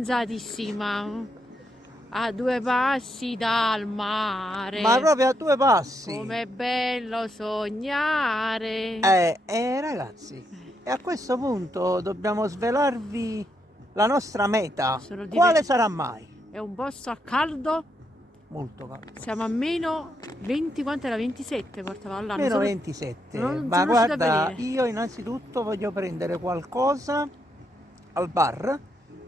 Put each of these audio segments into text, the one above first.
fidanzatissima, a 2 passi dal mare. Ma proprio a 2 passi. Com'è bello sognare. Ragazzi, e a questo punto dobbiamo svelarvi la nostra meta. Sono Quale sarà mai? È un posto a caldo. Molto caldo. Siamo a meno 20, quanto era? 27 portava all'anno. Meno 27. Non Ma sono riuscita a guarda, vedere. io innanzitutto voglio prendere qualcosa al bar,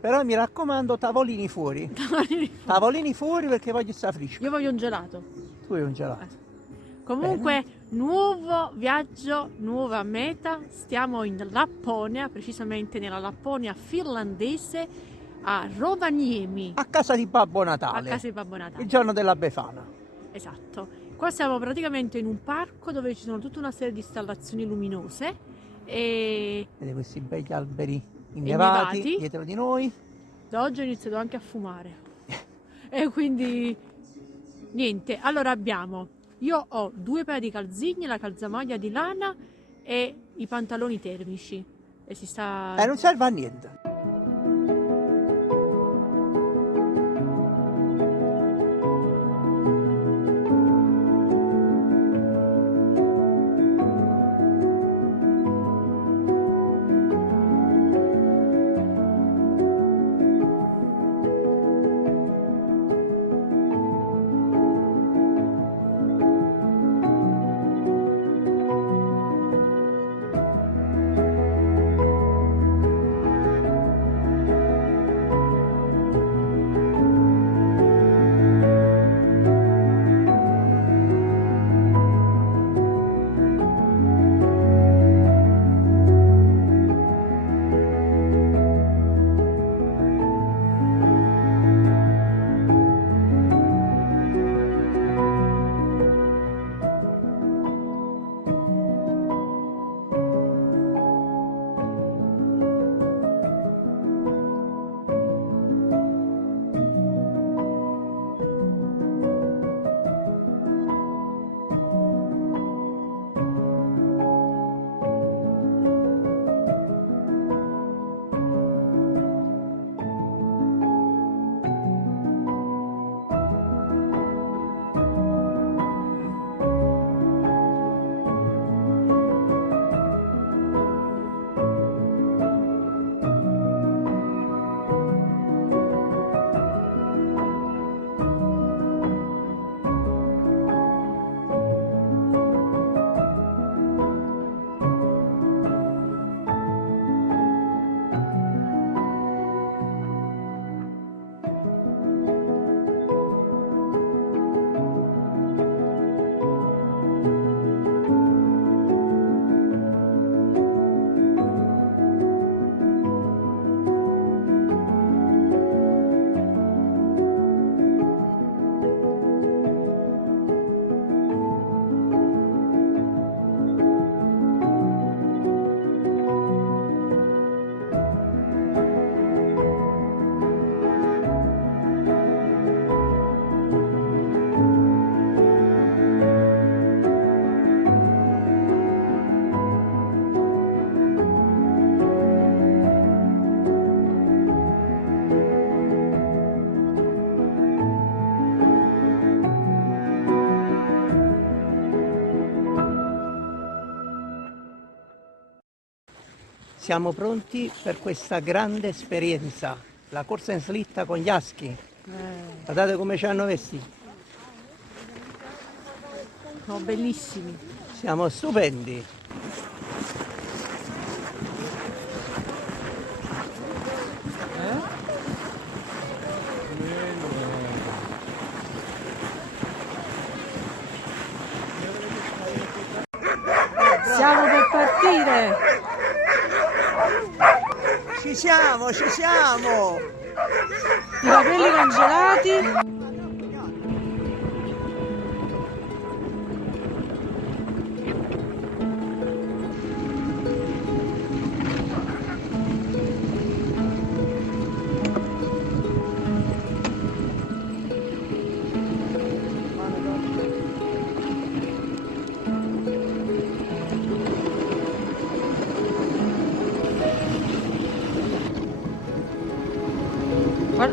però mi raccomando tavolini fuori. Tavolini fuori perché voglio stare fresco. Io voglio un gelato. Tu vuoi un gelato? Comunque, nuovo viaggio, nuova meta. Stiamo in Lapponia, precisamente nella Lapponia finlandese, a Rovaniemi. A casa di Babbo A Natale. casa di Babbo Natale. Il giorno della Befana. Esatto. Qua siamo praticamente in un parco dove ci sono tutta una serie di installazioni luminose e Vedete questi begli alberi innevati innevati. dietro di noi. Da oggi ho iniziato anche a fumare. E quindi niente. Allora io ho 2 paia di calzini, la calzamaglia di lana e i pantaloni termici. E si sta... Non serve a niente. Siamo pronti per questa grande esperienza, la corsa in slitta con gli aschi. Guardate come ci hanno vestiti. Sono bellissimi. Siamo stupendi. Siamo per partire. Ci siamo, ci siamo! I capelli congelati.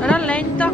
Rallenta.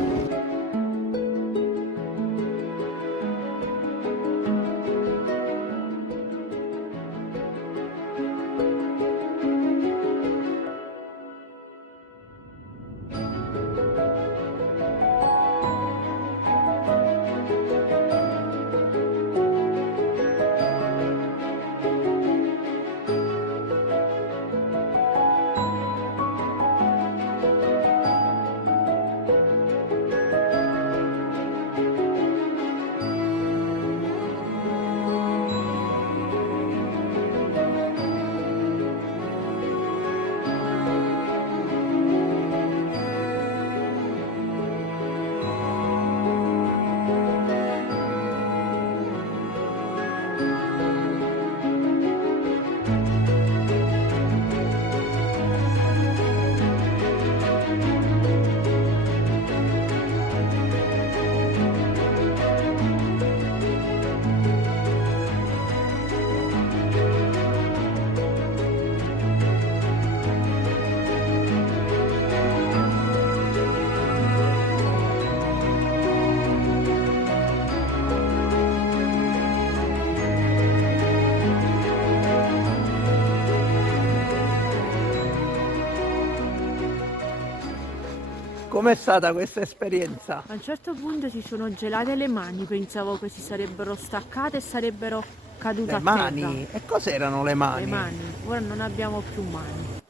Com'è stata questa esperienza? A un certo punto si sono gelate le mani, pensavo che si sarebbero staccate e sarebbero cadute Le a terra. mani? E cos'erano le mani? Le mani, ora non abbiamo più mani.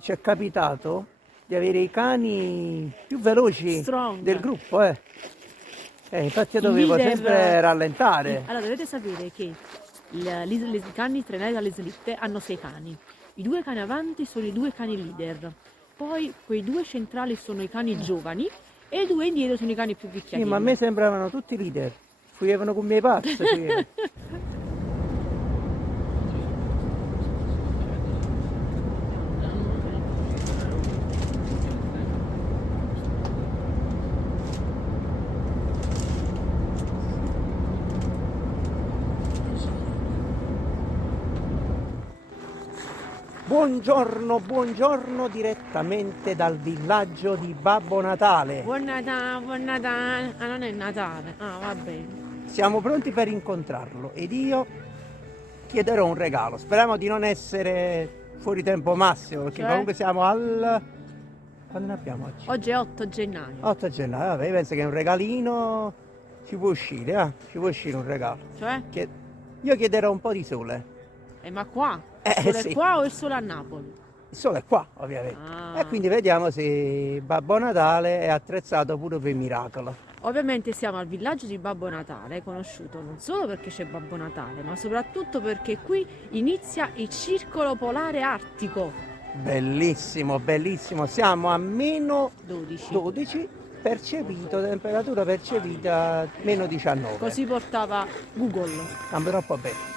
Ci è capitato di avere i cani più veloci Strong. del gruppo, eh. Infatti io dovevo leader- sempre rallentare. Allora dovete sapere che i cani trainati dalle slitte hanno 6 cani. I 2 cani avanti sono i 2 cani leader. Poi quei 2 centrali sono i cani giovani e i 2 indietro sono i cani più Sì, vecchiati. ma a me sembravano tutti leader. Fuyevano con i miei pazzi. Buongiorno, buongiorno direttamente dal villaggio di Babbo Natale. Buon Natale, buon Natale. Ah, non è Natale. Ah, va bene. Siamo pronti per incontrarlo ed io chiederò un regalo. Speriamo di non essere fuori tempo massimo, perché Cioè? comunque siamo al... Quando ne abbiamo oggi? Oggi è 8 gennaio. 8 gennaio, vabbè, io penso che un regalino ci può uscire, ci può uscire un regalo. Cioè? Io chiederò un po' di sole. Ma qua? Il sole Sì. è qua o il sole a Napoli? Il sole è qua, ovviamente. Ah. E quindi vediamo se Babbo Natale è attrezzato pure per miracolo. Ovviamente siamo al villaggio di Babbo Natale, conosciuto non solo perché c'è Babbo Natale, ma soprattutto perché qui inizia il circolo polare artico. Bellissimo, bellissimo. Siamo a meno 12. 12, temperatura percepita meno 19. Così portava Google. Cambierà un po' bene.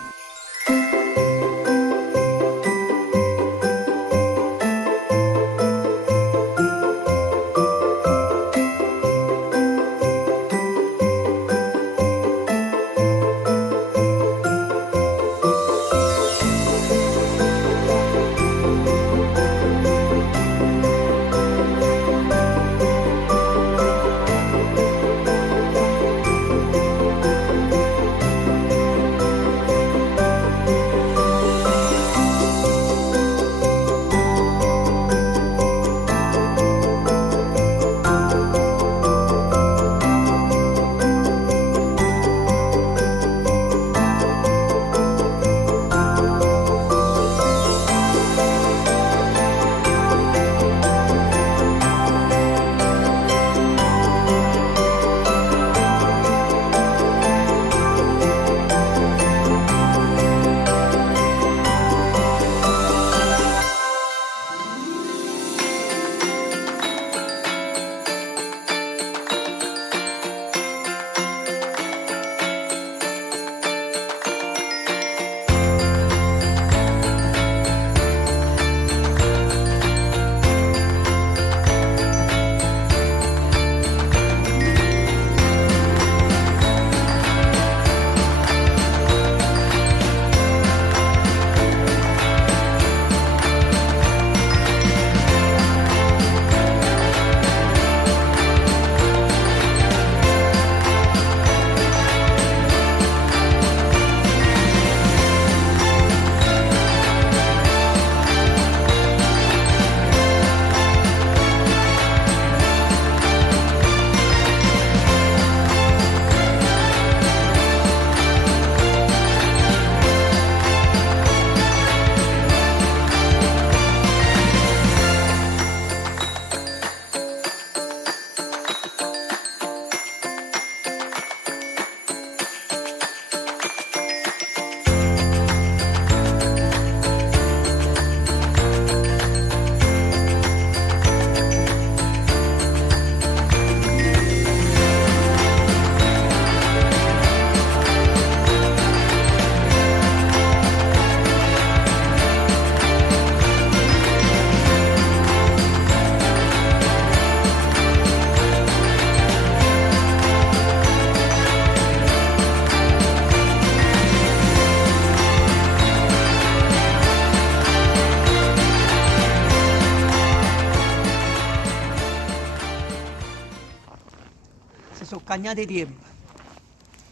cambiati i tempi.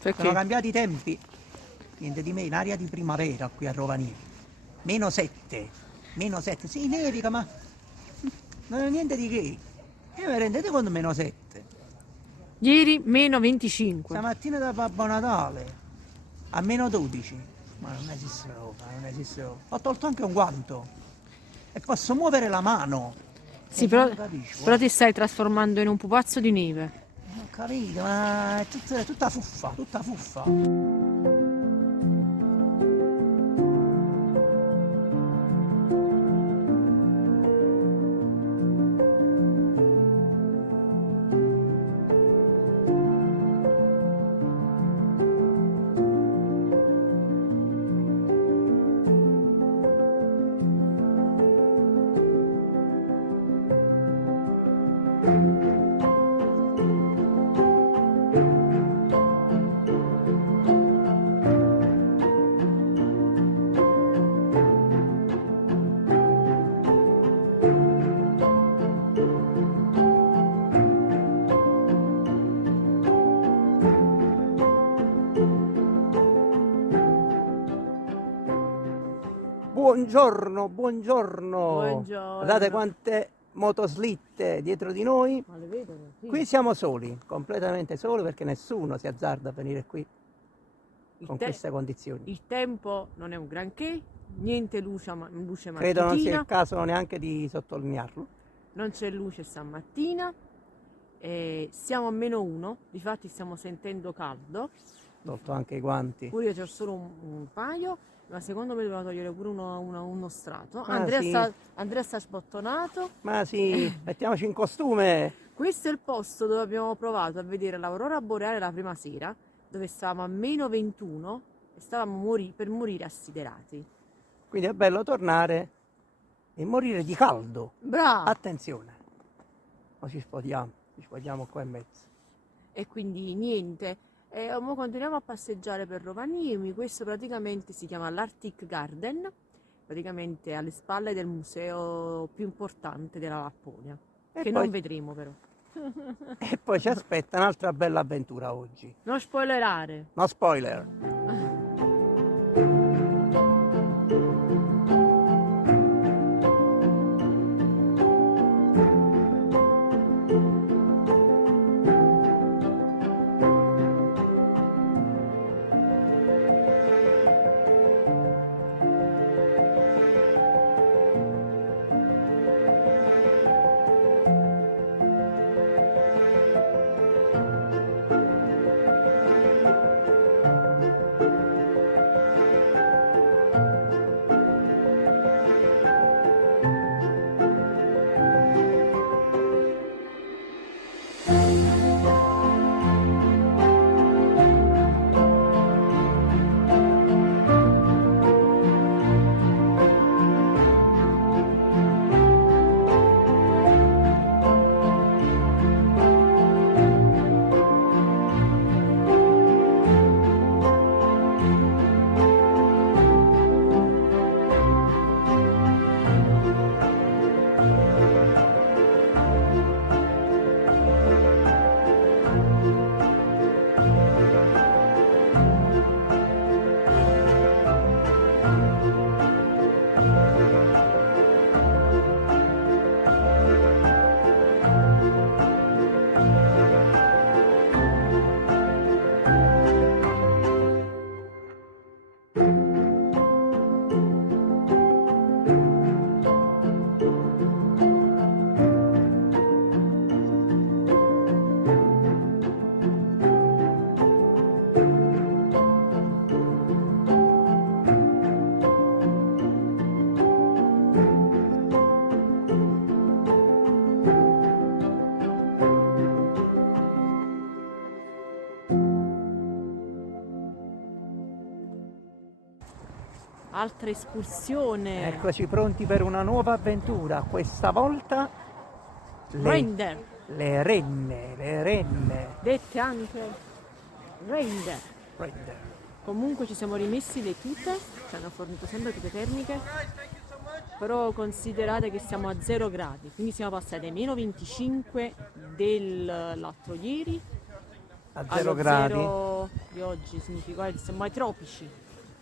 Perché? Sono cambiati i tempi. Niente di meno, in aria di primavera qui a Rovaniemi. -7. -7. Sì, nevica, ma non è niente di che. E mi rendete conto -7? Ieri -25. Stamattina da Babbo Natale a -12. Ma non esiste roba, non esiste roba. Ho tolto anche un guanto e posso muovere la mano. Sì, Non però, capisco, però ti stai trasformando in un pupazzo di neve. non ho capito, ma è tutta fuffa, tutta fuffa. Buongiorno, buongiorno. Buongiorno. Guardate quante motoslitte dietro di noi. Ma le vedono? Sì. Qui siamo soli, completamente soli perché nessuno si azzarda a venire qui con queste condizioni. Il tempo non è un granché, niente luce mattutina. Credo non sia il caso neanche di sottolinearlo. Non c'è luce stamattina. Siamo a -1, difatti stiamo sentendo caldo. Tolto anche i guanti. Pure io c'ho solo un paio, ma secondo me doveva togliere pure uno strato. Ah, Andrea, sì. Andrea sta spottonato. Ma sì, mettiamoci in costume. Questo è il posto dove abbiamo provato a vedere l'aurora boreale la prima sera, dove stavamo a -21 e stavamo per morire assiderati. Quindi è bello tornare e morire di caldo. Bravo! Attenzione, non ci spogliamo qua in mezzo. E quindi niente. Mo continuiamo a passeggiare per Rovaniemi. Questo praticamente si chiama l'Arctic Garden, praticamente alle spalle del museo più importante della Lapponia, E che poi- non vedremo però. E poi ci aspetta un'altra bella avventura oggi. Non spoilerare. No spoiler. Altra escursione. Eccoci pronti per una nuova avventura. Questa volta Reindeer, le renne. dette anche reindeer. Reindeer. Comunque ci siamo rimessi le tute, ci hanno fornito sempre tute termiche, però considerate che siamo a 0 gradi, quindi siamo passati ai -25 dell'altro ieri A 0 allo gradi. zero di oggi, significa che siamo ai tropici.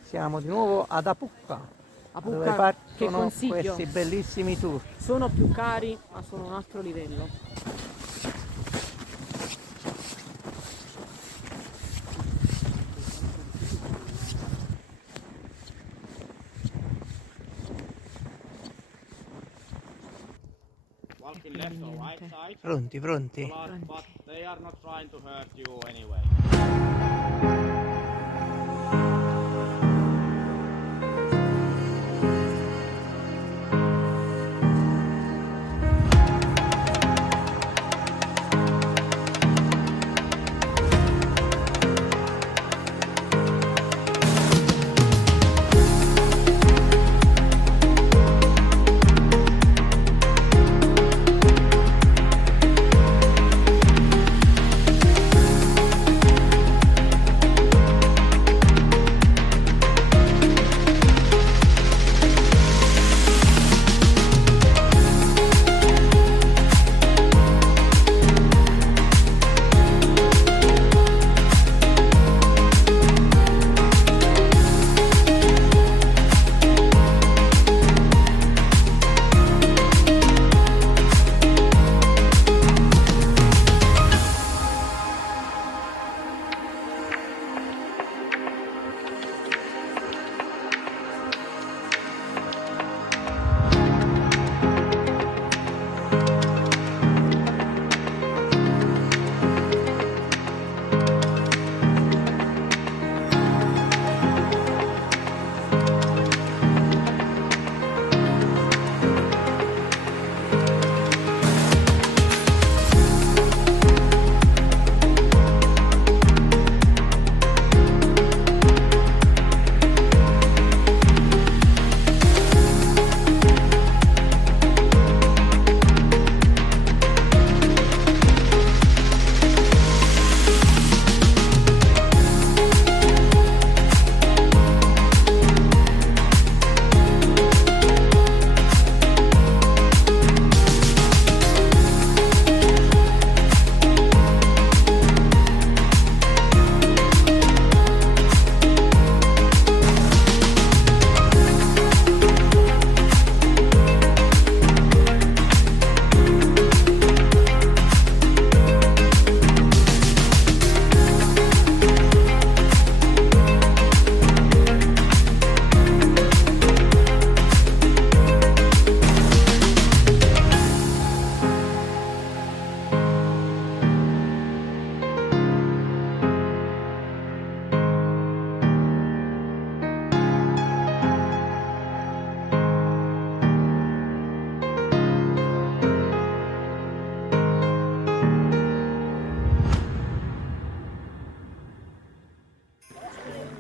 Siamo di nuovo ad Apucca, Apucca, dove che partono consiglio. questi bellissimi tour. Sono più cari, ma sono un altro livello. Walking left or right side, Pronti, pronti? but they are not trying to hurt you anyway.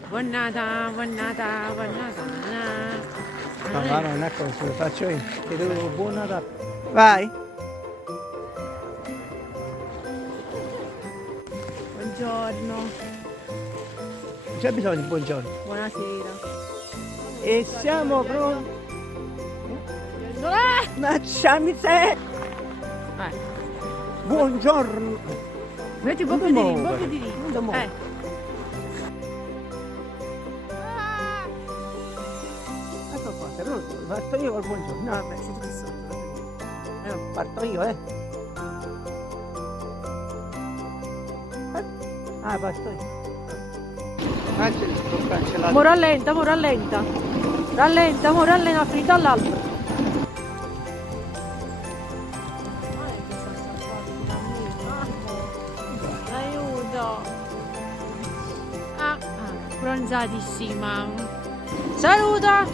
Buonata, buonata, buonata. Ma non è cosa, lo faccio io. Ti devo buon Natale. Vai. Buongiorno, Non c'è bisogno di buongiorno. buonasera. E siamo pronti. Ah! Lasciami te. Buongiorno. Metti un po' Non più ti di lì, un po' muovere, più di lì. non ti muovere. Ecco qua, sei pronto? Parto io col buongiorno. No, vabbè, sei qui sotto. Parto io, Ah, parto io. Ho cancellato. Mo rallenta, mo rallenta. Rallenta, mo rallenta, finito all'albero. Aiuto. Bronzatissima. Saluta.